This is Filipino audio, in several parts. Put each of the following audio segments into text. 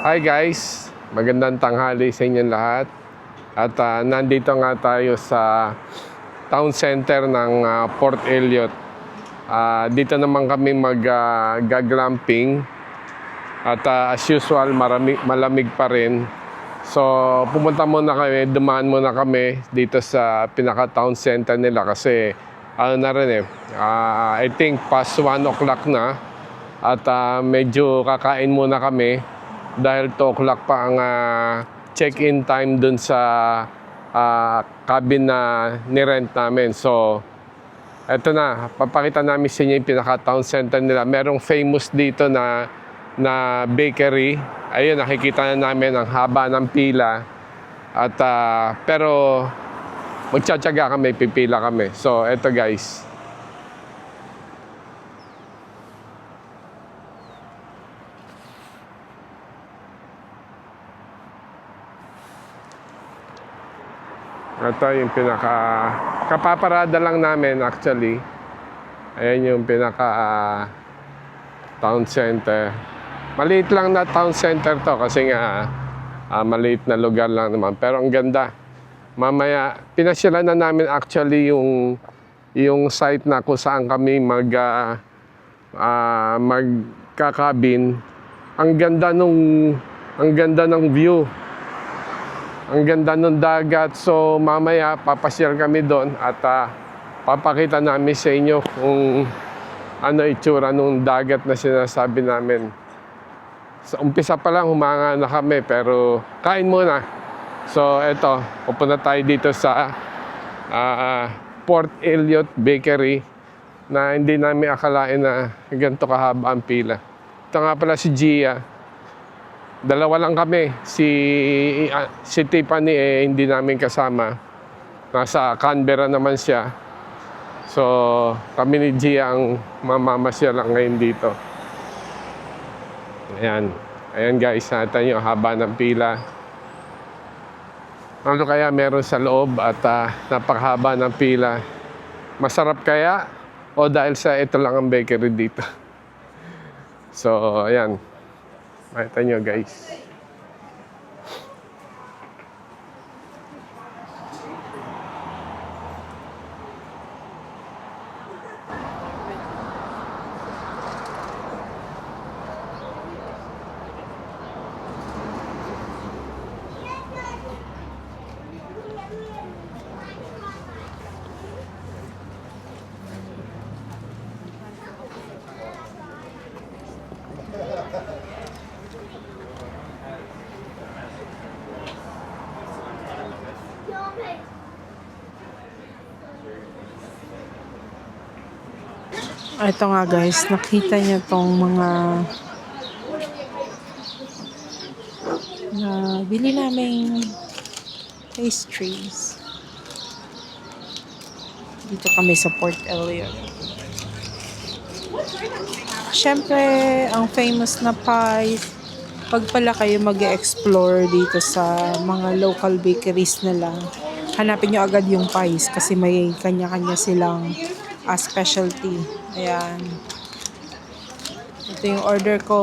Hi guys, magandang tanghali sa inyong lahat. At nandito nga tayo sa town center ng Port Elliot. Dito naman kami mag-glamping. At as usual, malamig pa rin. So pumunta muna kami, dumaan muna kami dito sa pinaka-town center nila kasi ano na rin I think past 1 o'clock na. At medyo kakain muna kami dahil 2 o'clock pa ang check-in time dun sa cabin na nirent namin. So, eto na, papakita namin sa inyo yung pinaka-town center nila. Merong famous dito na bakery. Ayun, nakikita na namin ang haba ng pila. At, pero, magtsatsaga kami, pipila kami. So, eto guys. Ito yung kapaparada lang namin actually. Ayan yung town center. Maliit lang na town center to kasi nga maliit na lugar lang naman. Pero ang ganda. Mamaya, pinasyalan na namin actually yung site na kung saan kami magkakabin. Ang ganda ng view. Ang ganda ng dagat. So mamaya papasyal kami doon at papakita namin sa inyo kung ano itsura ng dagat na sinasabi namin. Sa umpisa pa lang humanga na kami pero kain muna. So eto, pupunta tayo dito sa Port Elliot Bakery na hindi namin akalain na ganito kahaba ang pila. Ito nga pala si Gia. Dalawa lang kami. Si Tiffany hindi namin kasama. Nasa Canberra naman siya. So, kami ni Gia ang mamamasya lang ngayon dito. Ayan. Ayan guys, natin nyo, haba ng pila. Ano kaya meron sa loob at napakahaba ng pila? Masarap kaya? O dahil sa ito lang ang bakery dito? So, ayan. Makita nyo guys. Ito nga guys, nakita niyo tong mga bili naming pastries. Dito kami sa Port Elliot. Siyempre, ang famous na pies, pag pala kayo mag-explore dito sa mga local bakeries nila, hanapin nyo agad yung pies kasi may kanya-kanya silang specialty. Ayan. Ito yung order ko.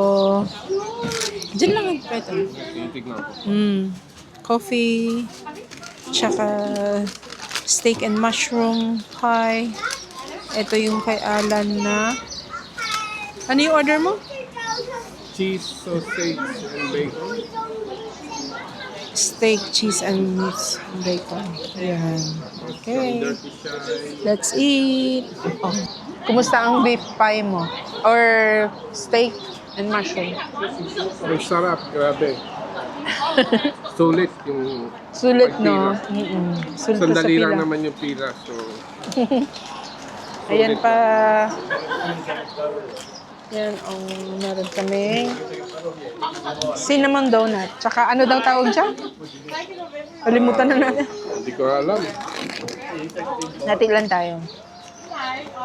Diyan lang ang ito. Coffee, tsaka steak and mushroom pie. Ito yung kay Alan na. Ano yung order mo? Cheese, sausage, and bacon. Steak, cheese, and bacon. Ayan. Okay. Let's eat. Oh. Kumusta ang beef pie mo? Or steak and mushroom? Ang sarap, grabe. Sulit yung Sulit, no? pagpila. Sulit Sandali sa lang pila. naman yung pila. So, Ayan pa. Ayan, meron kami cinnamon donut. Tsaka ano daw tawag dyan? Kalimutan na natin. hindi ko alam. Natin lang tayo.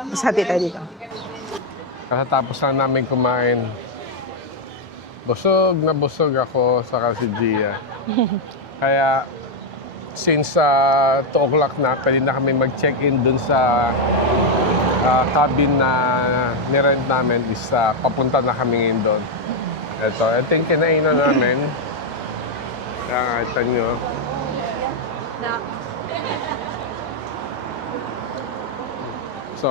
Mas hati tayo dito. Katapos na namin kumain. Busog na busog ako sa si Gia. Kaya, since 2 o'clock na, pwede na kami mag-check-in dun sa cabin na nirent namin is papunta na kami ngayon doon. Ito yung kinainan namin. Kaya kita nyo. So,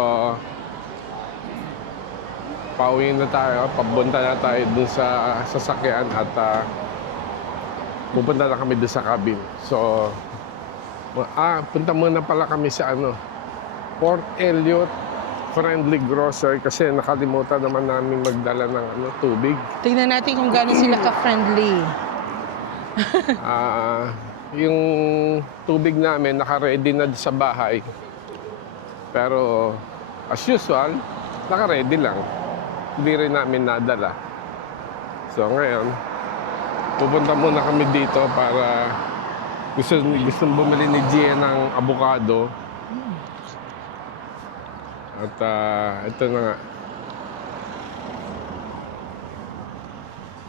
pauwi na tayo. Papunta na tayo dun sa sasakyan at pupunta na kami dun sa cabin. So, punta muna pala kami sa Port Elliot Friendly Grocer kasi nakalimutan naman namin magdala ng tubig. Tingnan natin kung gaano sila ka-friendly. Yung tubig namin naka-ready na sa bahay. Pero as usual, naka-ready lang. Hindi rin namin nadala. So ngayon, pupunta muna kami dito para gusto bumili ni Gia ng avocado. At ito na nga.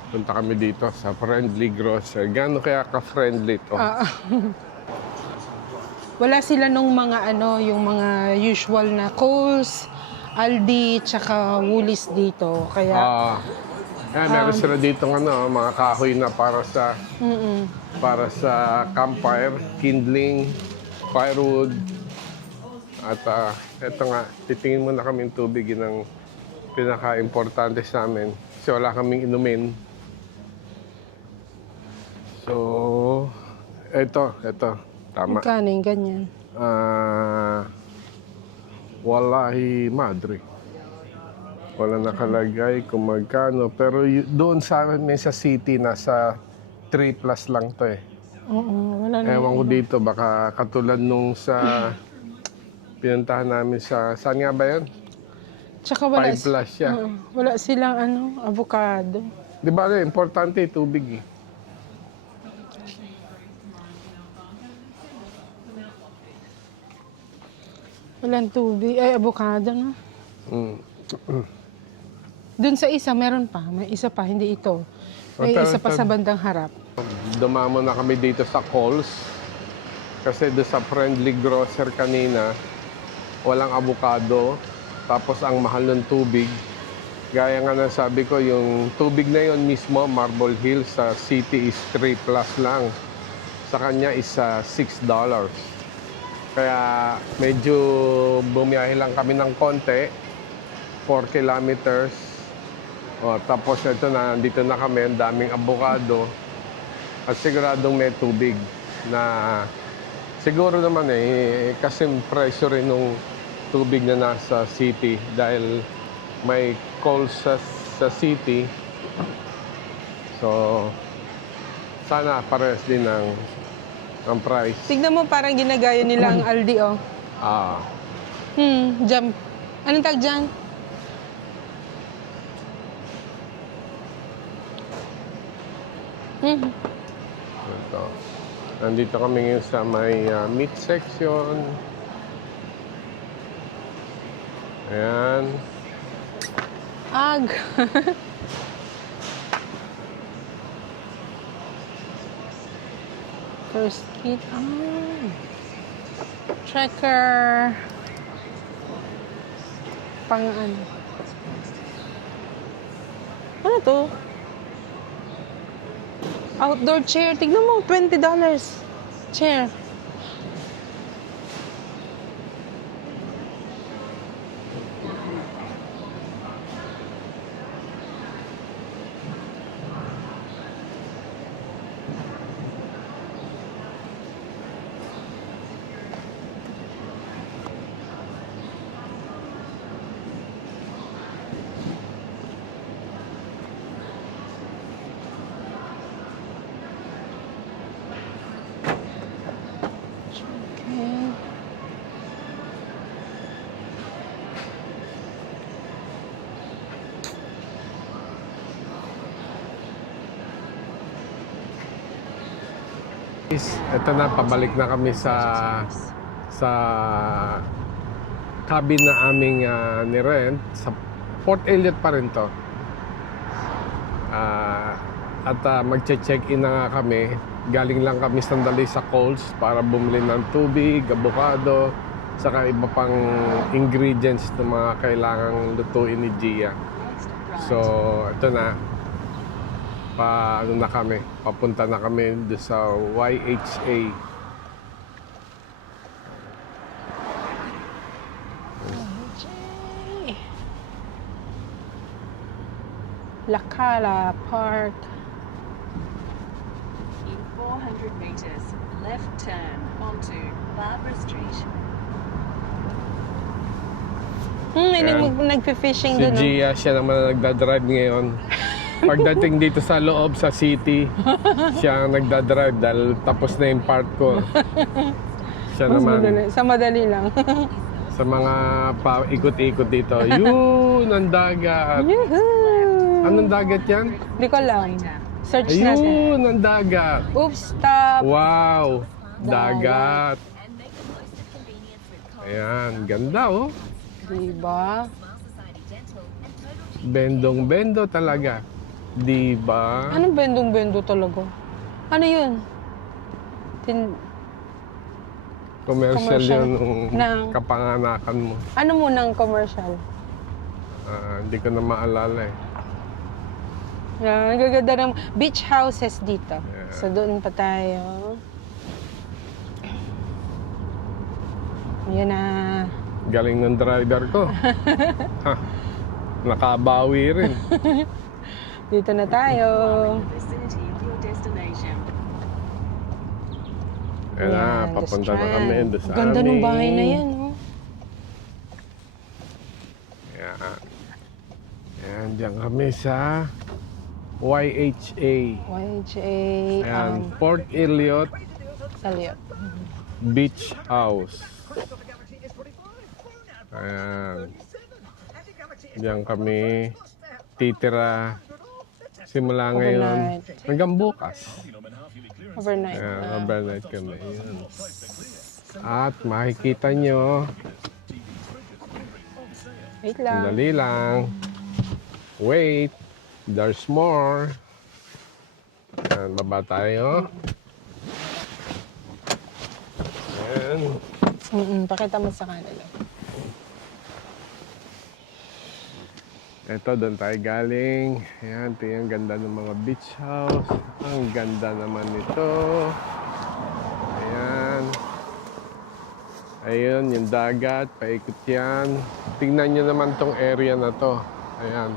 Punta kami dito sa Friendly Grocer. Gaano kaya ka-friendly to? Wala sila nung mga yung mga usual na Coles, Aldi, tsaka Woolies dito. Kaya meron sila dito mga kahoy na para sa campfire, kindling, firewood. At ito nga, titingin muna kami ng tubig. Yun ang pinaka-importante sa amin. Kasi wala kaming inumin. So, ito. Tama. magkano yung ganyan? Wallahi madre. Wala nakalagay kung magkano. Pero doon sa amin sa city, nasa 3 plus lang to eh. Oo, wala na. Ewan ko dito, baka katulad nung sa pinuntahan namin saan nga ba yun? Tsaka wala, 5 plus siya. wala silang avocado. Di ba importante tubig eh. Walang tubig. Ay, avocado na. Doon sa isa, meron pa. May isa pa, hindi ito. May isa pa sa bandang harap. Dumamo na kami dito sa Coles. Kasi doon sa Friendly Grocer kanina, walang avocado. Tapos ang mahal ng tubig. Gaya nga na sabi ko, yung tubig na yon mismo, Marble Hill, sa city is 3 plus lang. Sa kanya is $6. Kaya medyo bumiyahe lang kami ng konti, 4 kilometers. Tapos ito na, dito na kami, ang daming avocado. At siguradong may tubig na siguro naman kasi presyo rin nung tubig na nasa city dahil may calls sa city. So, sana pares din ang price. Tignan mo, parang ginagaya nila ang Aldi, oh. Jam. Anong tag dyan? Ito. Nandito kami ngayon sa may meat section. Ayan. Ag. First kit. Tracker. Pang ano? Ano to? Outdoor chair. Tignan mo, $20. Chair. Okay. Ito na, pabalik na kami sa cabin na aming ni-rent. Sa Port Elliot pa rin to. At magche-check-in na nga kami. Galing lang kami sandali sa Coles para bumili ng tubig, avocado, saka iba pang ingredients na mga kailangang lutuin ni Gia. So, ito na. ano na kami, papunta na kami doon sa YHA. La Cala Park. In 400 meters, left turn onto Barbara Street. May Ayan. nagpe-fishing Si doon. Gia, siya naman ang nagdadrive ngayon. Pagdating dito sa loob, sa city, siya ang nagdadrive dahil tapos na yung part ko. Siya naman, Sa madali lang. sa mga paikot-ikot dito, yun, ang dagat. Yuhuu! Anong dagat yan? Hindi ko alam. Search natin. Ayun, ang dagat. Oops, stop. Wow, dagat. Ayan, ganda oh. Diba? Bendong-bendo talaga. Diba? Anong bendong-bendo talaga? Ano yun? Commercial commercial yun nung ng- kapanganakan mo. Ano munang commercial? Hindi ko na maalala eh. Yan, ang gaganda ng beach houses dito. Yeah. So, doon pa tayo. Ayan na. Galing ng driver ko. Ha, nakabawi rin. Dito na tayo. Vicinity of your destination. Ayan na, Ayan, the papunta na Strand. kami doon sa Ang ganda ng amin. bahay na yan, oh. Ayan. Ayan, diyan kami sa YHA. YHA, Ayan, Port Elliot Saliot. Beach House. Ayan. Diyan kami titira simula ngayon Overnight. hanggang bukas. Overnight. Ayan, overnight kami. Ayan. At makikita nyo, Wait lang. sandali lang. Wait, there's more. Ayan, baba tayo. Ayan. Pakita mo sa kanila. Ito, doon tayo galing. Ayan, ito yung ganda ng mga beach house. Ang ganda naman nito. Ayan. Ayun, yung dagat. Paikot yan. Tingnan nyo naman tong area na to. Ayan.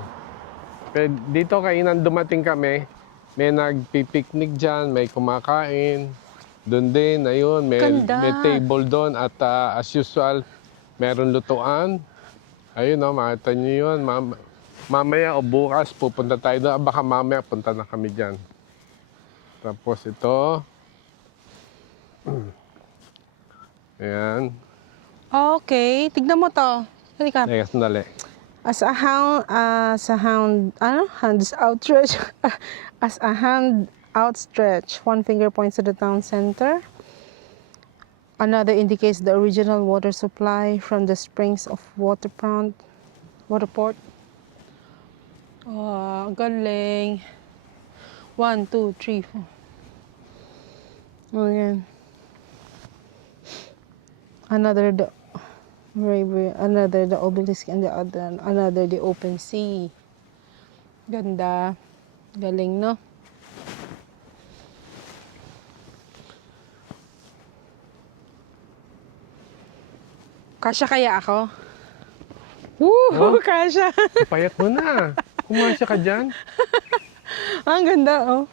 Dito kainan dumating kami, may nagpipiknik dyan, may kumakain. Doon din, ayun, may Ganda. table doon. At as usual, meron lutuan. Ayun, no, makita nyo yun. Mamaya o bukas, pupunta tayo doon. Baka mamaya, punta na kami dyan. Tapos ito. Ayan. Okay, tignan mo to. Halika. Teka, sandali. As a hand outstretch, one finger points to the town center. Another indicates the original water supply from the springs of Waterport. Oh, galing. 1, 2, 3, 4. Oh, yan. Another the obelisk and the other another the open sea. Ganda. Galing, no? Kasya kaya ako? Woo! Kasya! Payat mo na. Kumasya ka dyan. Ang ganda, oh.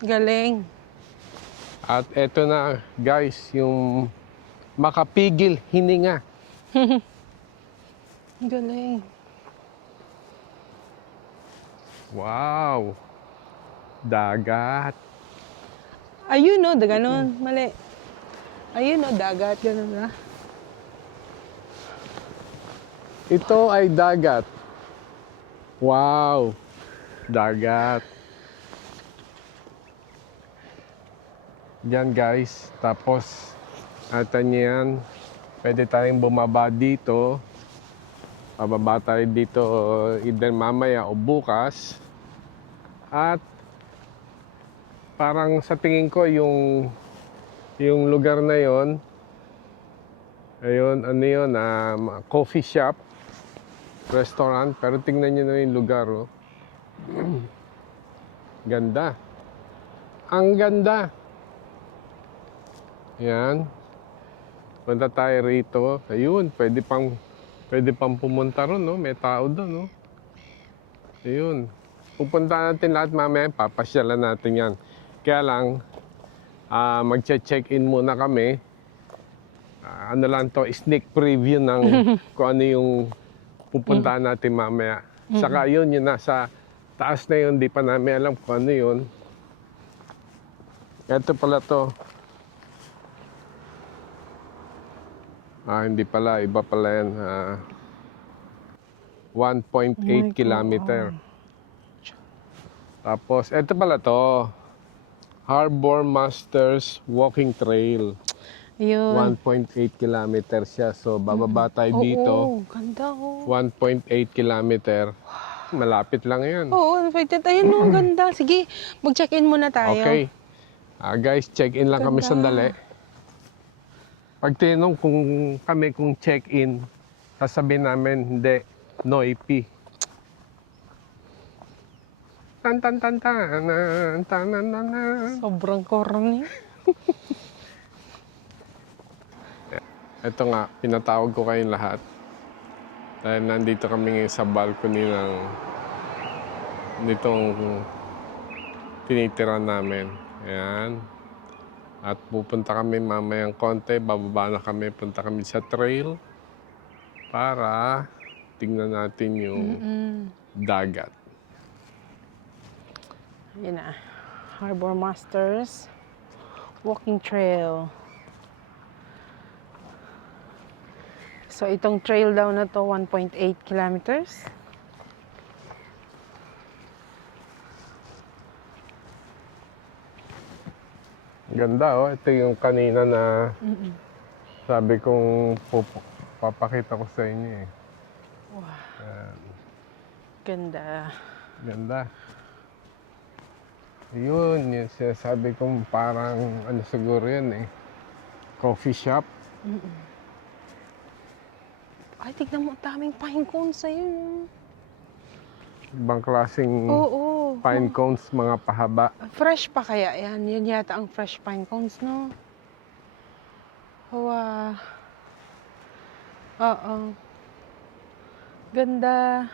Galing. At eto na, guys, yung makapigil hininga. Galing. Wow! Dagat. Ayun, no? Ganon. Mali. Ayun, no? Dagat. Ganon na. Ito ay dagat. Wow! Dagat. Yan, guys. Tapos, atan yan. Pwede tayong bumaba dito. Pababa tayo dito either mamaya o bukas. At parang sa tingin ko yung lugar na yon, ayun, ano yun, coffee shop. restaurant. Pero tingnan nyo na yung lugar, oh. Ganda. Ang ganda. Yan. Punta tayo rito. Ayun, pwede pang pumunta ron, no? May tao doon, no? Ayun. Pupunta natin lahat mamaya, papasyalan natin yan. Kaya lang, magche-check-in muna kami. Ano lang to, sneak preview ng kung ano yung pupuntahan natin mamaya. Saka yun, yung nasa taas na yun, di pa namin alam kung ano yun. Ito pala to. Hindi pala, iba pala yan. 1.8 kilometer. Tapos, ito pala to. Harbor Masters Walking Trail. Yun. 1.8 kilometer siya. So, bababa tayo dito. Oo, ganda, oh. 1.8 kilometer. Malapit lang yan. Oo, infected. Ayun, no, ganda. Sige, mag-check-in muna tayo. Okay. Guys, check-in lang kami Ganda. sandali. Pag tinanong kung check-in, sasabihin namin, hindi, no IP. Tan tan tan tan tan tan tan tan. Sobrang corny. Ito nga, pinatawag ko kayong lahat. Dahil nandito kami ngayon sa balcony nitong tinitira namin. Ayan. At pupunta kami mamayang konti, bababa na kami, punta kami sa trail para tingnan natin yung dagat. Yun na. Harbor Masters Walking Trail. So, itong trail daw na to, 1.8 kilometers. Ganda, oh. Ito yung kanina na sabi kong papakita ko sa inyo, eh. Ganda. Ganda. Yun, yung sinasabi kong parang, ano siguro yun, eh. Coffee shop. Ay, tignan mo, daming pine cones ayun. Ibang klaseng Oo. pine cones, mga pahaba. Fresh pa kaya yan? Yan yata ang fresh pine cones, no? Wow. Oo. Ganda.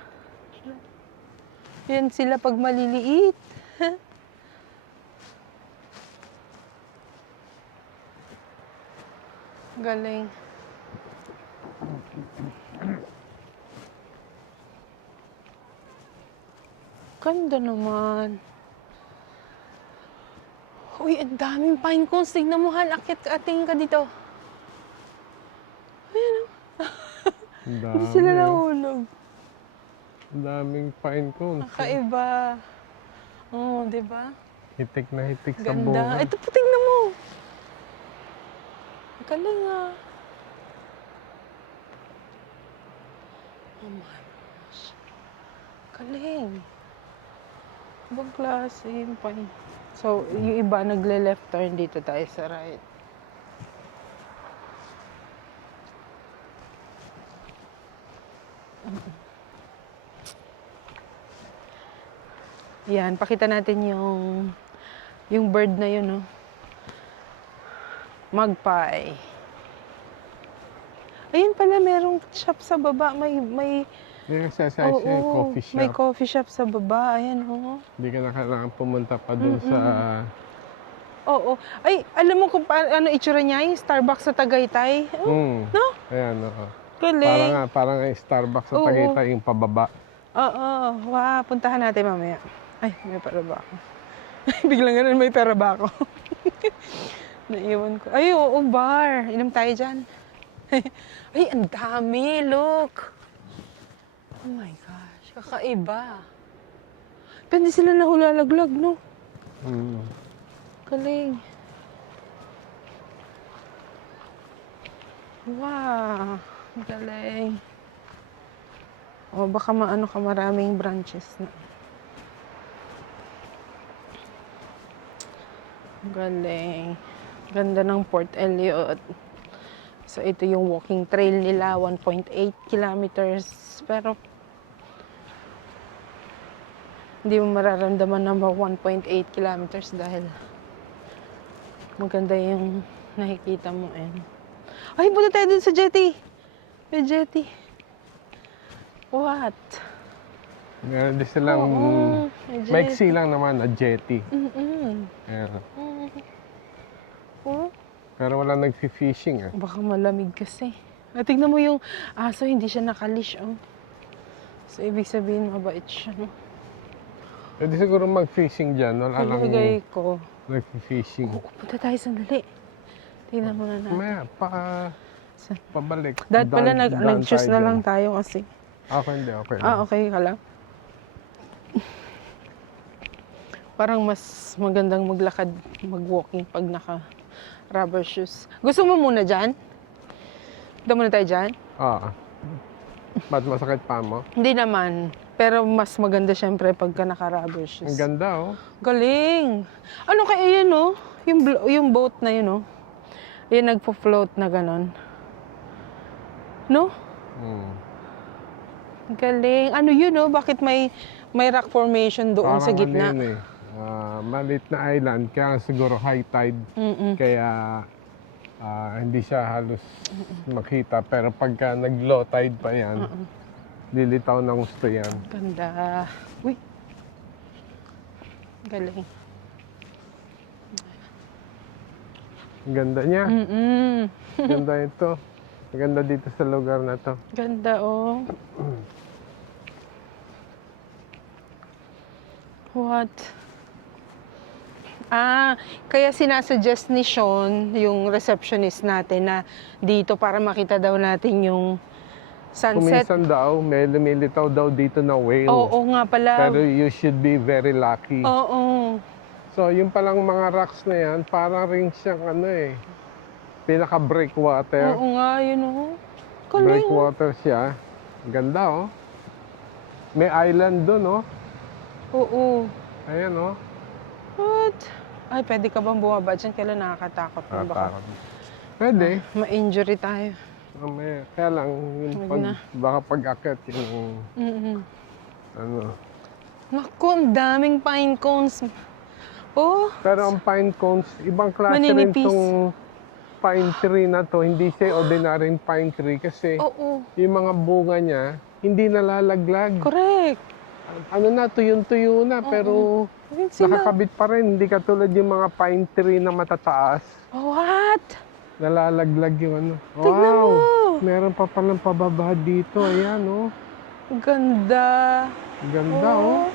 Yan sila pag maliliit. Galing. Ganda naman. Uy, ang daming pine cones. Tignan mo, Han. Tingin ka dito. Ayan, oh. Ang dami. Hindi sila nahulog. Ang daming pine cones. Kakaiba. Oo, di ba? Hitik na hitik sa Ganda. buhay. Ito po, tingnan mo. Galing, ah. Oh my gosh. Galing. Ibang klase yung pine. So, yung iba nagle-left turn dito tayo sa right. Yan, pakita natin yung bird na yun, no? Magpie. Ayun pala, merong shop sa baba. May Yung coffee shop. may coffee shop sa baba. Ayan, oo. Hindi ka na kailangan pumunta pa dun sa... Oo. Ay, alam mo kung ano itsura niya? Yung Starbucks sa Tagaytay. No? Ayan, oo. Galing. Parang ang Starbucks sa Oo. Tagaytay, yung pababa. Oo. Wow, puntahan natin mamaya. Ay, may pera ba ako? Biglang ganun, may pera ba ako? Naiwan ko. Ay, oo, bar. Inom tayo dyan. Ay, ang dami. Look. Oh my gosh. Kakaiba. Pwede sila nahulalaglag, no? Galing. Wow. Galing. O, baka maano ka maraming branches na. Galing. Ganda ng Port Elliot. So, ito yung walking trail nila. 1.8 kilometers. Pero, Hindi mo mararamdaman na 1.8 kilometers dahil maganda yung nakikita mo. Ay, punta tayo dun sa jetty. May jetty. What? Meron din silang, Oo, may jetty. maiksi lang naman na jetty. Meron. Oh, Pero wala nag-fishing baka malamig kasi. Tignan mo yung aso, hindi siya nakalish. So, ibig sabihin, mabait siya. No? Pwede siguro mag-fishing dyan. Wala lang Ilagay ko. nag-fishing. Punta tayo sandali. Tingnan mo na natin. Maya, pabalik. Dahil pala Daan nag-choose tayo na lang dyan. tayo kasi. Okay, hindi. Okay. Okay ka lang. Parang mas magandang maglakad, mag-walking pag naka-rubber shoes. Gusto mo muna dyan? Punta muna tayo dyan? Ba't masakit pa mo? Hindi naman. Pero mas maganda syempre pagka naka-rubber shoes. Ang ganda, oh. Galing! Ano kaya yun, no? Yung boat na yun, no? Yung nagpo-float na ganon. No? Galing. Ano yun, no? Bakit may rock formation doon sa gitna? Ano yun, malit na island, kaya siguro high tide. Kaya hindi siya halos makita. Pero pagka nag-low tide pa yan, lilitaw ng gusto yan. Ganda. Uy. Galing. Ang ganda niya. Ganda ito. Ang ganda dito sa lugar na to. Ganda, oh. What? Kaya sinasuggest ni Sean, yung receptionist natin, na dito para makita daw natin yung sunset. Kuminsan daw, may lumilitaw daw dito na whale. Oo nga pala. Pero you should be very lucky. Oo. So, yung palang mga rocks na yan, parang rin siyang pinaka-breakwater. Oo nga, yun, oh. Galing. Breakwater siya. Ang ganda, oh. May island doon, oh. Oo. Ayan, oh. What? Ay, pwede ka bang bumaba dyan? Kailan nakakatakot mo? Baka Pwede. ma-injury tayo. Kaya lang, Wag na. baka pag-akit yung, Naku, ang daming pine cones. Oh, Pero ang pine cones, ibang klase Maninipis. rin itong pine tree na to. Hindi siya ordinary pine tree kasi oo. yung mga bunga niya, hindi nalalaglag. Correct. Ano na, tuyo-tuyo na, pero Ayun sila. nakakabit pa rin. Hindi katulad yung mga pine tree na matataas. What? Nalalaglag yung ano. Tignan Wow! mo. Meron pa palang pababa dito. Ayan, oh. Ganda. Ganda, oh.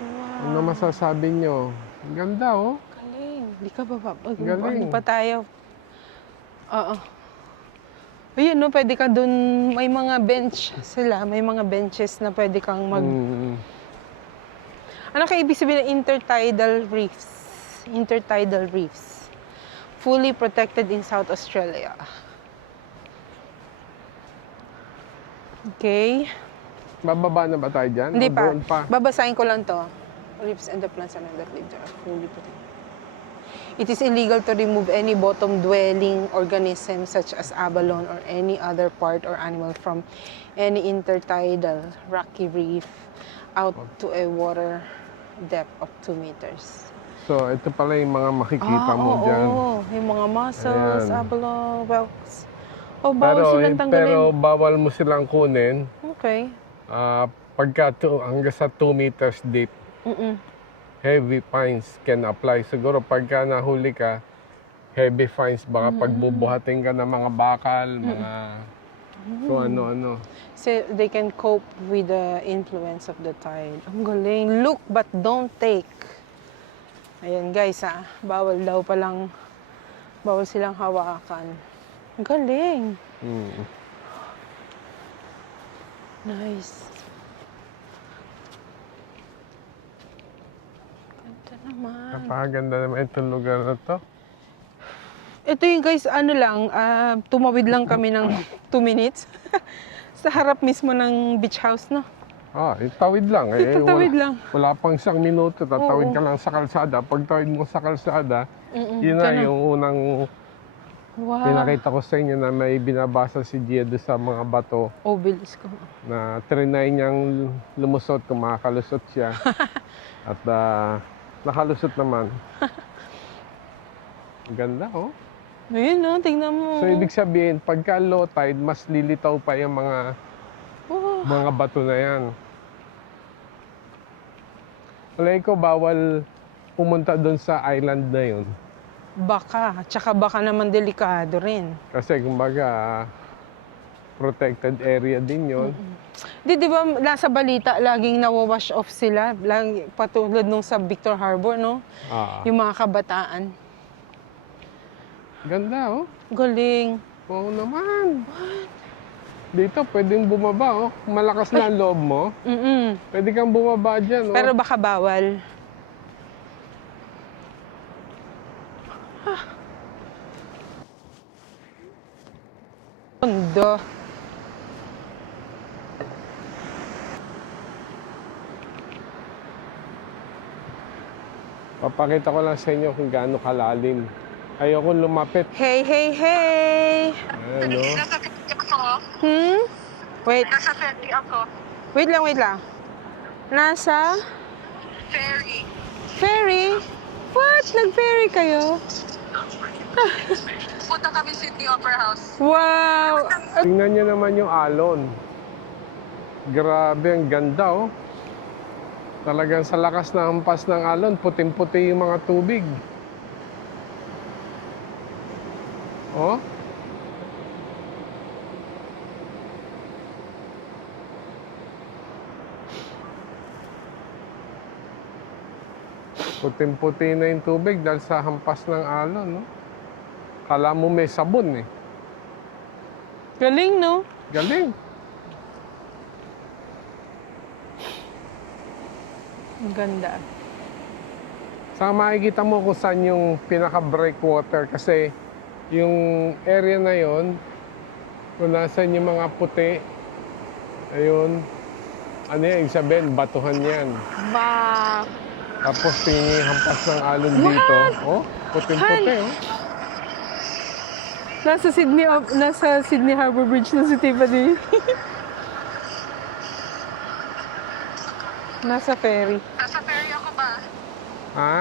Wow. Ano masasabi nyo? Ganda, oh. Galing. Di ka ba? Galing. Ano pa tayo? Oo. Ayun, no, pwede ka dun, may mga bench sila, may mga benches na pwede kang Ano kaya ibig sabihin ng intertidal reefs? Intertidal reefs. Fully protected in South Australia. Okay. Bababa na ba tayo dyan? Hindi O doon pa? Babasahin ko lang to. Reefs and the plants and other lives are fully protected. It is illegal to remove any bottom-dwelling organism such as abalone or any other part or animal from any intertidal rocky reef out to a water depth of 2 meters. So, ito pala yung mga makikita mo dyan. Oo, yung mga mussels, Ayan. abalone, whelks. Oh, bawal silang tanggalin. Pero bawal mo silang kunin Okay. hanggang sa 2 meters deep. Heavy fines can apply. Siguro pagka nahuli ka, heavy fines. Baka pagbubuhatin ka ng mga bakal, mga kung ano-ano. So they can cope with the influence of the tide. Ang galing. Look but don't take. Ayan guys, bawal daw palang, bawal silang hawakan. Ang galing. Nice. Ganda naman. Napakaganda naman itong lugar na to. Ito yung guys, ano lang, tumawid lang kami ng 2 minutes. Sa harap mismo ng beach house, no? Tawid lang. Tawid lang. Wala pang 1 minuto, tatawid Oo. ka lang sa kalsada. Pag tawid mo sa kalsada, yun ka na na. yung unang Wow. Pinakita ko sa inyo na may binabasa si Gia doon sa mga bato Obelisk ko. na trinay niyang lumusot kung makakalusot siya. At nakalusot naman. Ang ganda, oh. Ayun, no? Tingnan mo. So, ibig sabihin, pagka low tide, mas lilitaw pa yung Oh, mga bato na yan. Palagi ko, bawal pumunta doon sa island na yun. baka. Tsaka baka naman delikado rin. Kasi, kumbaga, protected area din yun. Di ba nasa balita, laging nawawash off sila? Patulad nung sa Victor Harbor, no? Ah, Yung mga kabataan. ganda, oh. Galing. Oo naman. Dito, pwedeng bumaba, oh. Malakas na ang loob mo. Mm-mm. Pwede kang bumaba dyan, oh. Pero baka bawal. Tondo. Papakita ko lang sa inyo kung gaano kalalim. Ayoko lumapit. Hey, hey, hey! Ayan, oh. Nasa ferry ako. Hmm? Wait. Nasa ferry ako. Wait lang, wait lang. Nasa? Ferry. Ferry? What? Nag-ferry kayo? Punta kami Sydney Opera House. Wow! Tingnan nyo naman yung alon. Grabe, ang ganda, oh. Talagang sa lakas na hampas ng alon, puting-puti yung mga tubig. Oh. Puting-puti na yung tubig dahil sa hampas ng alon, no? Kala mo may sabon, eh. Galing, no? Galing. Ang ganda. Saka makikita mo kung saan yung pinaka-breakwater kasi yung area na yon kung nasan yung mga puti, ayun, ano yan, ibig sabihin, batuhan yan. Wow! Tapos tingin yung hampas ng alon dito. Oh, puting-puti, oh. Nasa Sydney Harbor Bridge na si Tiffany. Nasa ferry. Nasa ferry ako ba? Ha?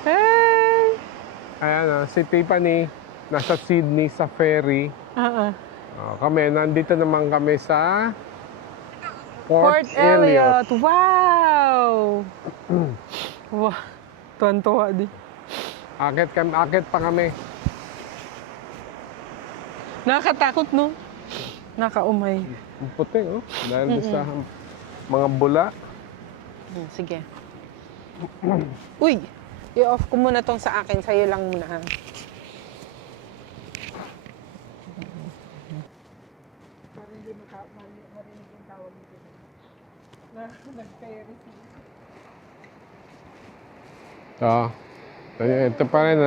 Hey! Ayan, si Tiffany, nasa Sydney sa ferry. Oo. Kami, nandito naman kami sa Port Elliot. Wow! Wow. Tuwan-tuwa din. Akit pa kami. Nakakatakot, no? Nakaumay. Ang puti, oh. Dahil doon sa mga bula. Sige. Uy! I-off ko muna tong sa akin. Sa'yo lang muna, ha? Oo. Ito pa rin,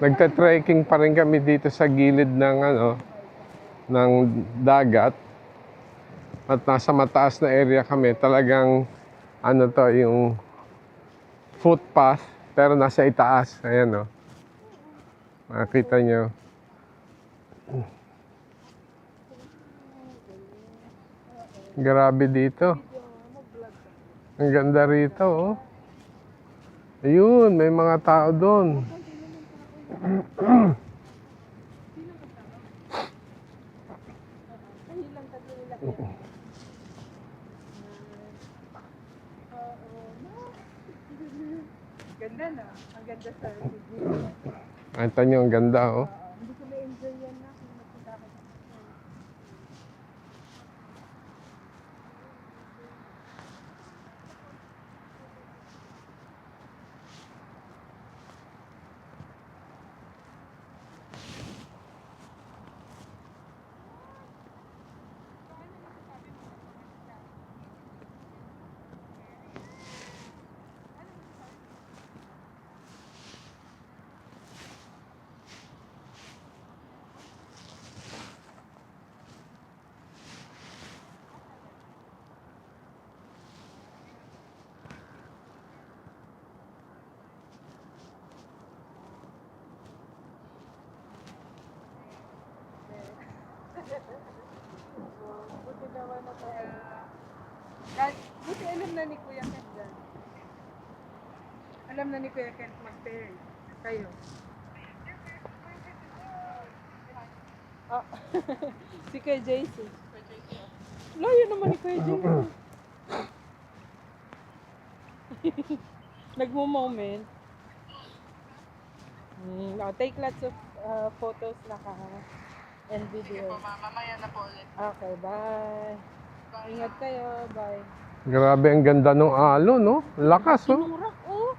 nagta-trekking pa rin kami dito sa gilid ng ng dagat. At nasa mataas na area kami. Talagang yung footpath pero nasa itaas. Ayan, oh. Makikita nyo. Grabe dito. Ang ganda rito, oh. Ayun, may mga tao doon. Ganda na. Ang ganda sa Anta nyo, ang ganda, oh. Hindi ko na-enjoy yan na kung nagpunta ka. Buti naman na kaya. Dahil, buti alam na ni Kuya Kent dyan. Alam na ni Kuya Kent mag-pair. Kayo. Ah, si Kuya JC. Layo naman ni Kuya JC. Nagmo-moment. Take lots of photos na ka and Sige video. po, ma'am. Mamaya na po ulit. Okay, bye. Ingat kayo, bye. Grabe, ang ganda ng alon, no? Lakas, oh. Tinurak, oh.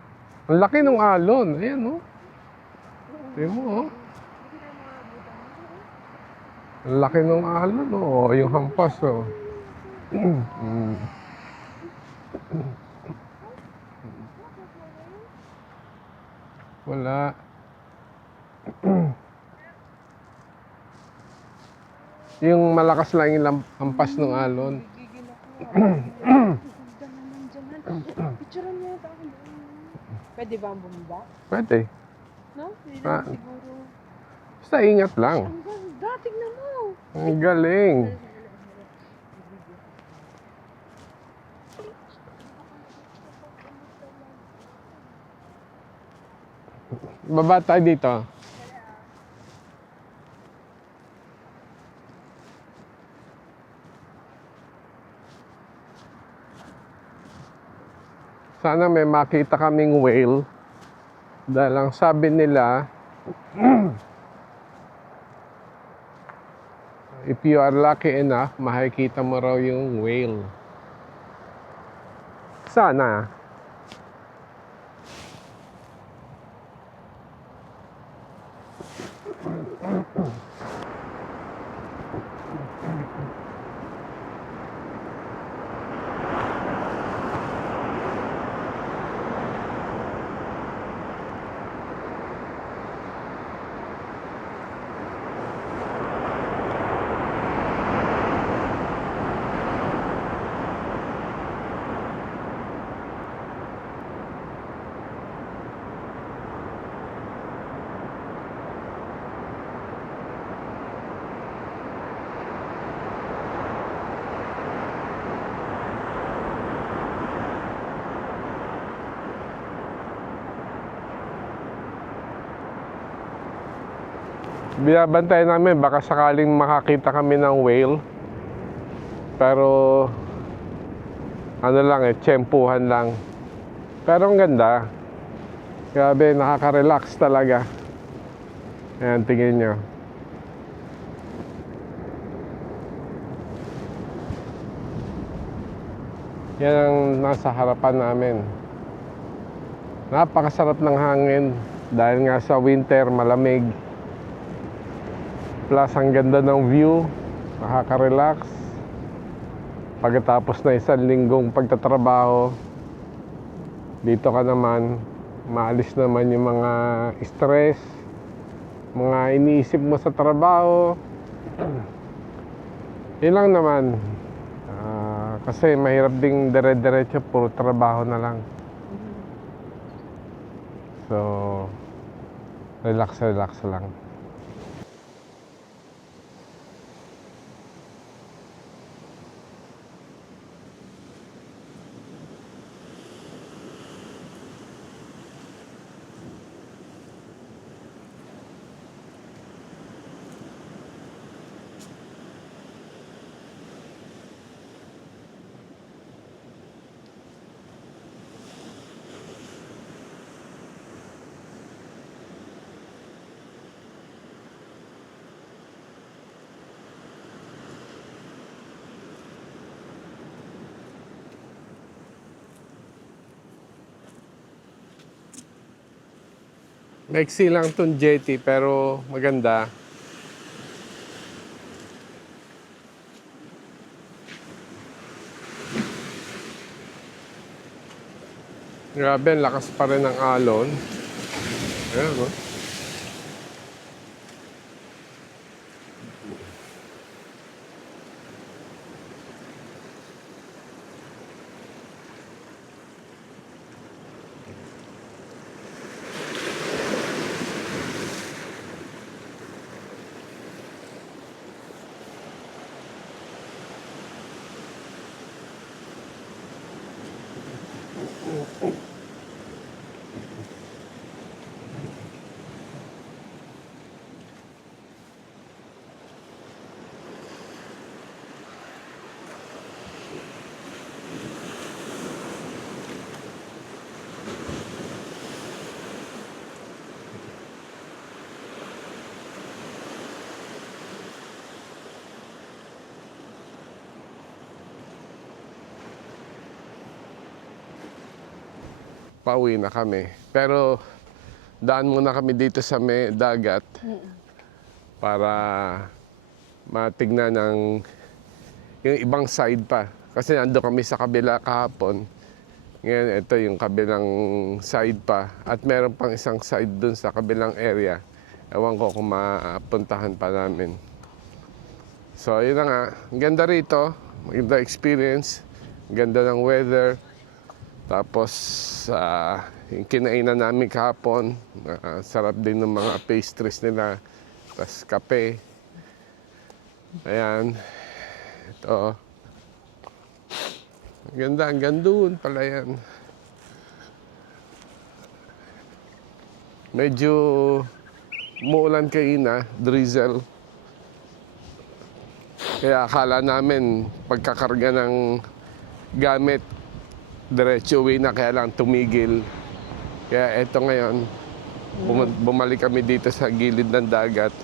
Ang laki ng alon. Ayan, no? Tingnan mo, oh. Ang laki ng alon, oh. Yung hampas, oh. Mm. Wala. Yung malakas lang yung hampas ng alon. Gigigil ako. Ganda naman dyan. Picturean niya ito ako doon. Pwede ba ang bumaba? Pwede. No? Pwede Ah. siguro. Basta ingat lang. Ang ganda, tignan mo. Ang galing. Baba tayo dito. Sana may makita kaming whale. Dahil ang sabi nila, if you are lucky enough, makikita mo raw yung whale. Sana. Binabantayan namin, baka sakaling makakita kami ng whale. Pero, ano lang tsempuhan lang. Pero ang ganda. Grabe, nakaka-relax talaga. Ayan, tingin nyo. Yan ang nasa harapan namin. Napakasarap ng hangin. Dahil nga sa winter, malamig. Plus, ang ganda ng view, nakaka-relax. Pagkatapos na isang linggong pagtatrabaho, dito ka naman, maalis naman yung mga stress, mga iniisip mo sa trabaho. Yun lang naman. Kasi mahirap ding dire-diretso, puro trabaho na lang. So, relax lang. Maiksi lang itong jetty pero maganda. Grabe, ang lakas pa rin ng alon. Ayan, no? Pauwi na kami. Pero daan muna kami dito sa may dagat para matignan ng yung ibang side pa. Kasi nando kami sa kabila kahapon. Ngayon, ito yung kabilang side pa. At meron pang isang side dun sa kabilang area. Ewan ko kung mapuntahan pa namin. So, yun na nga. Ang ganda rito. Maganda experience. Ang ganda ng weather. Tapos, yung kinainan namin kahapon, sarap din ng mga pastries nila. Tapos, kape. Ayan. Ito. Ang ganda, ang gandun pala yan. Medyo muulan kaina, drizzle. Kaya akala namin pagkakarga ng gamit, diretso uwi na, kaya lang tumigil. Kaya eto ngayon, bumalik kami dito sa gilid ng dagat.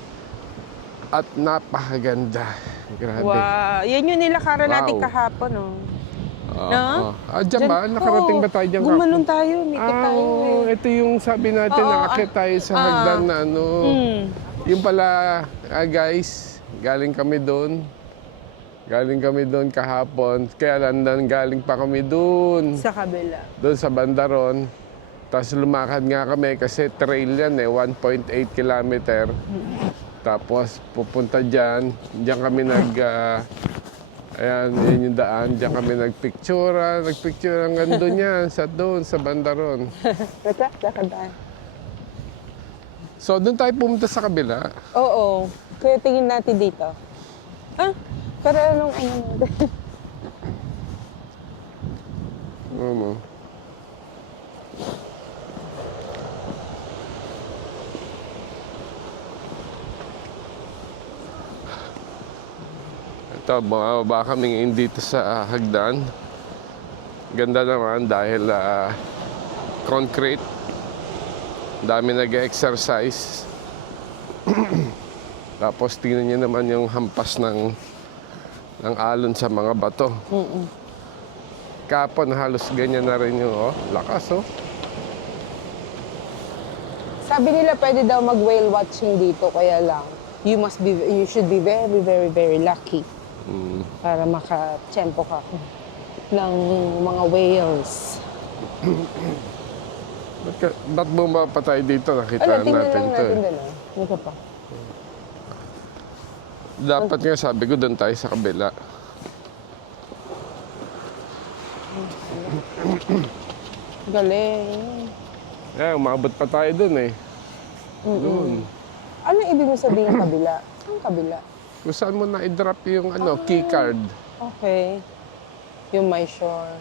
At napakaganda. Grabe. Wow, yan yung nilakaran natin Wow. kahapon, oh. Oo, No? oo. Dyan ba? Nakarating ba tayo dyan? Gumalon tayo, mikot tayo Oo, eh. ito yung sabi natin, Oo, nakakit tayo sa hagdan na ano. Yung pala, guys, galing kami doon. Galing kami doon kahapon. Kaya landan, galing pa kami doon. Sa kabila. Doon sa Bandaron. Tapos lumakad nga kami kasi trail yan eh, 1.8 kilometer. Tapos pupunta dyan. Diyan kami ayan, yun yung daan. Diyan kami nagpictura. Nagpicture hanggang doon yan, doon sa Bandaron. Lakad tayo. So doon tayo pumunta sa kabila. Oo. Kaya tingin natin dito. Ah, pero anong ano natin? Ano? Ito, bumababa kami ngayon dito sa hagdan. Ganda naman dahil concrete. Dami nag-exercise. Tapos tingnan niyo naman yung hampas ng alon sa mga bato. Kapon halos ganyan na rin yung lakas oh. Sabi nila pwede daw mag-whale watching dito, kaya lang you should be very, very, very lucky para makatsempo ka ng mga whales. Ba't bumaba tayo dito? Nakita Tingnan natin lang to natin eh. doon. Dito pa. Dapat nga sabi ko doon tayo sa kabila. Galing. Umabot pa tayo doon eh. Doon. Ano ibig mo sabihin kabila? Ang kabila? Kung saan mo na-drop yung key card. Okay. Yung my shore.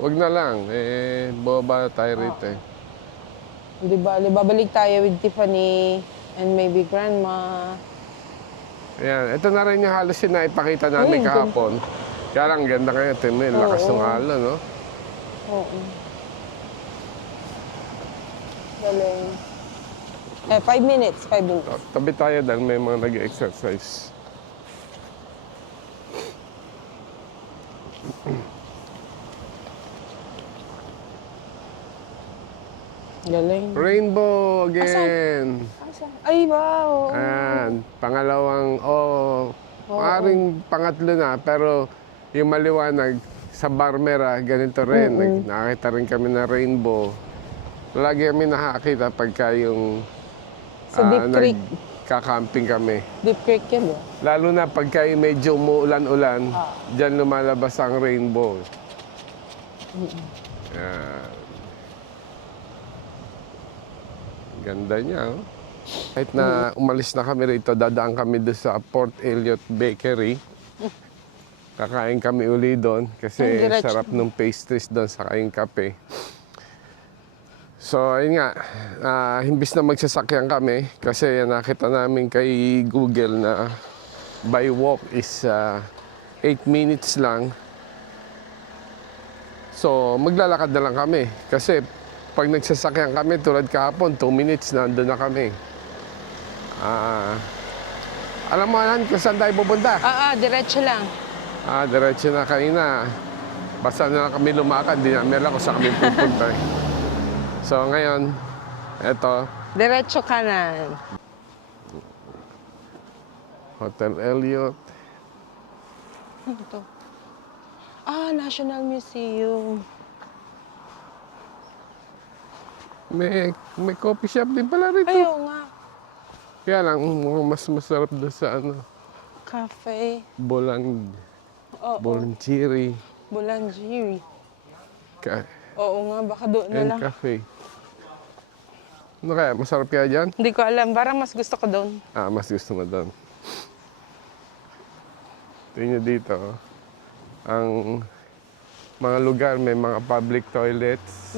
Wag na lang. Bumaba tayo rito eh. Di ba? Babalik tayo with Tiffany and maybe Grandma. Ayan. Ito na rin yung halos yung naipakita namin Uy, kahapon. Kaya lang, ganda kayo. Timil. Lakas ng alon, no? Oo. Galing. 5 minutes. 5 minutes. Tabi tayo dahil may mga nag-exercise. Galing. Rainbow again. Ay, wow. Ayan, pangalawang, maaaring pangatlo na, pero yung maliwanag sa Barmera, ganito rin. Nakakita rin kami ng rainbow. Lagi kami nakakita pagka yung Sa Deep Creek. nagka-camping kami. Deep Creek yan, ba? Lalo na pagka yung medyo umuulan-ulan, dyan lumalabas ang rainbow. Ayan. Ganda niya, oh. Kahit na umalis na kami rito, dadaan kami doon sa Port Elliot Bakery. Kakain kami uli doon kasi Ay, diretso. sarap ng pastries doon sa kayong kape. So, ayun nga, imbis na magsasakyan kami kasi nakita namin kay Google na by walk is 8 minutes lang. So, maglalakad na lang kami kasi pag nagsasakyan kami tulad kahapon, 2 minutes nandun na kami. Alam mo yan kung saan tayo pupunta? Diretso lang. Diretso na kanina. Basta na lang kami lumakad, di namin alam kung saan kami pupunta. So ngayon, eto, Diretso kanan. Hotel Elliot. Ano to? National Museum. May coffee shop din pala rito. Ayaw nga. Kaya lang, mukhang mas masarap doon sa Cafe. Bolangiri. Bulangiri. Ka Oo nga, baka doon na and lang. Cafe. Ano kaya? Masarap kaya dyan? Hindi ko alam. Parang mas gusto ko doon. Mas gusto mo doon. Tingnan nyo dito. Ang mga lugar, may mga public toilets.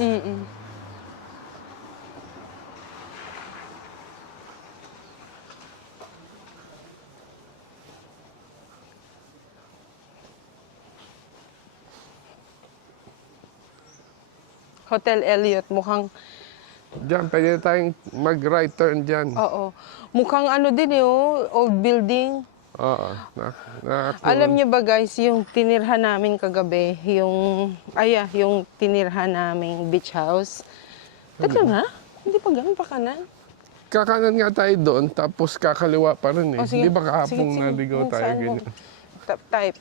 Hotel Elliot. Mukhang, Diyan, pwede tayong mag-right turn dyan. oo. Mukhang ano din old building. Oo. Alam niyo ba guys, yung tinirhan namin kagabi, yung tinirhan naming beach house. Teka nga, hindi pa ganun pa kanan. Kakanan nga tayo doon, tapos kakaliwa pa rin eh. Sige. Di ba kahapon Sige. naligaw tayo Saan mo? ganyan? Type.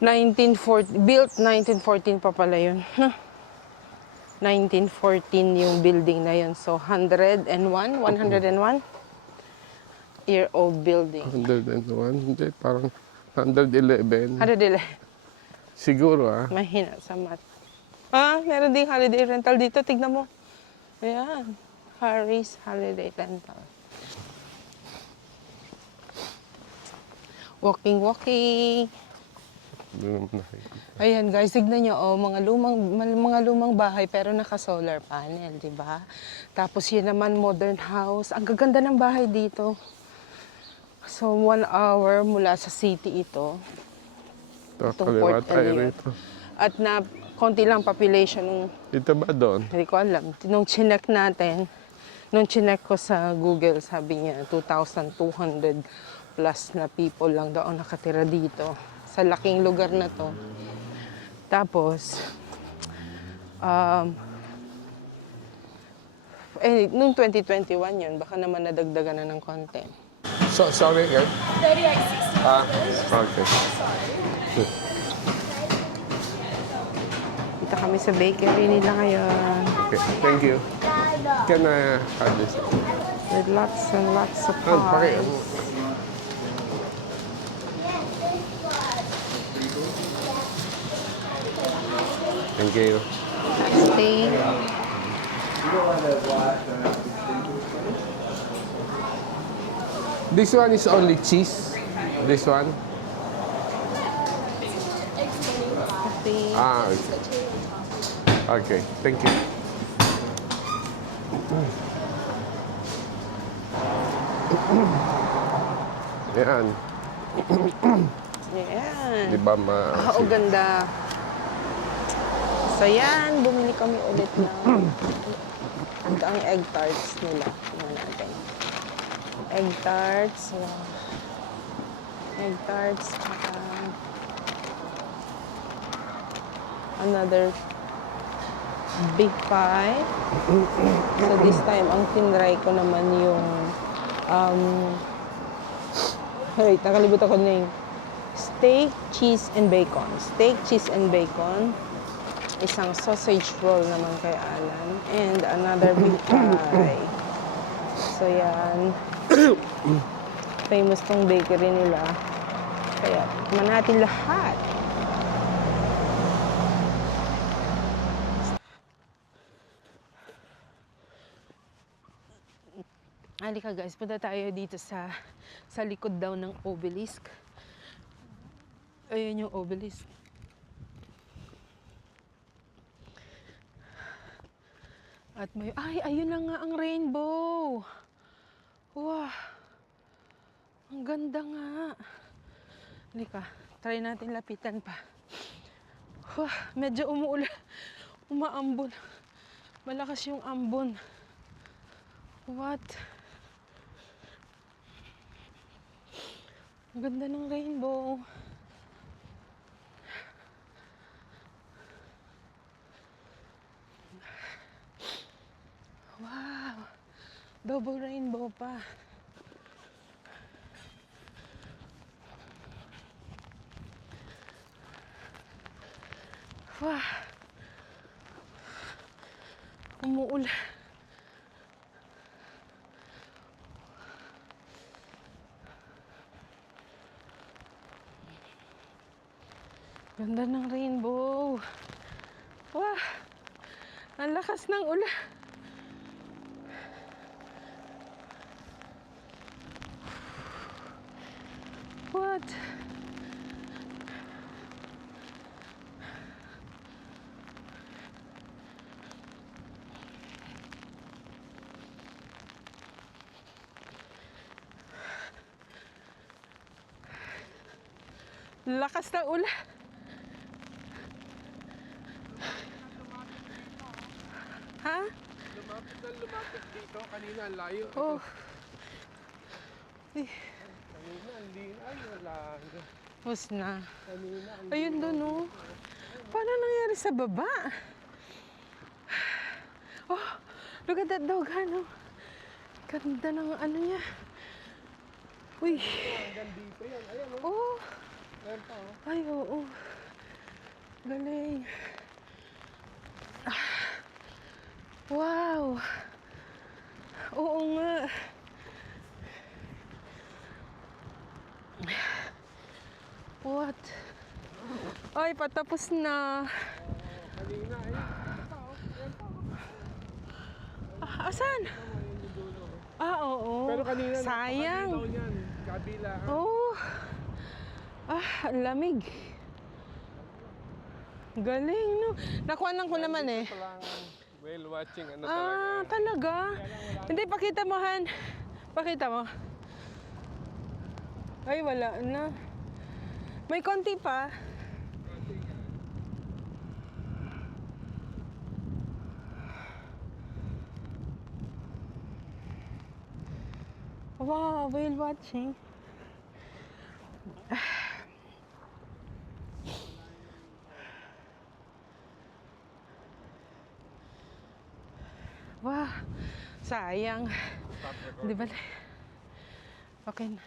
1940, built 1914 pa pala yun. 1914 yung building na yun. So, 101 year-old building. 101, hindi, parang 111. 111. Siguro Mahina sa math. Meron ding holiday rental dito. Tignan mo. Ayan. Harry's Holiday Rental. Walking. Doon naman nakikita. Ayan guys, tignan nyo, mga lumang bahay pero naka-solar panel, di ba? Tapos yun naman, modern house. Ang gaganda ng bahay dito. So, 1 hour mula sa city ito. Ito, Itong kaliwa Port tayo Elliot. rito. At konti lang population nung, Dito ba doon? hindi ko alam. Nung chinek natin, nung chinek ko sa Google, sabi niya, 2,200 plus na people lang daw ang nakatira dito. Sa laking lugar na to. Tapos, nung 2021 yun, baka naman nadagdagan na ng konti. So, sorry again? 30 okay. Dito kami sa bakery nila ngayon. Okay, thank you. Can I have this? With lots and lots of Paki, pies. Thank you. Steak. This one is only cheese. This one? Coffee. Okay, thank you. Yan. Yan. Di ba Ganda. So yan, bumili kami ulit ng ito ang egg tarts nila. Tingnan natin. Egg tarts. Wow. Egg tarts. Another big pie. So this time, ang tinry ko naman yung wait, nakalimutan ko na yung steak, cheese, and bacon. Steak, cheese, and bacon. Isang sausage roll naman kay Alan. And another big pie. So yan. Famous tong bakery nila. Kaya, tikman natin lahat. Halika guys, punta tayo dito sa likod daw ng obelisk. Ayan yung obelisk. At may, ay, ayun na nga ang rainbow. Wow. Ang ganda nga. Halika, try natin lapitan pa. Wow, medyo umuulan. Umaambon. Malakas yung ambon. What? Ang ganda ng rainbow. Wow! Double rainbow pa. Wow! Umuulan. Ganda ng rainbow. Wow! Ang lakas ng ulan. What? Lakas ng ulan. Ha? Lumapit dito. Kanina ang layo. Oh. Eh, Kanina ang lino. Ay, wala. hus na. Kanina ang Ayun doon, oh. Paano nangyari sa baba? Oh, look at that dog, ano? Ganda ng ano niya. Uy. hanggang dito yan. Ayan, oh. Oh. Ayan pa, oh. Ay, oo. Galing. Ah. Wow. Oo nga. What? Ay, patapos na. Kanina, ayan. Ayan pa, oh. Ayan pa, oh. Ah, asan? Tama, yun yung dulo, oh. Ah, oo. Pero kanina, sayang. napakalilaw niyan. Kabila, ha? Oh. Ah, ang lamig. Galing, no? Nakuhanan ko naman eh. Palang whale watching, ano Ah, talaga. talaga? Hindi, pakita mo, Han. Pakita mo. Ay, wala na. May konti pa. Wow, whale watching. Wow, sayang. Stop Di recording. ba? Okay na.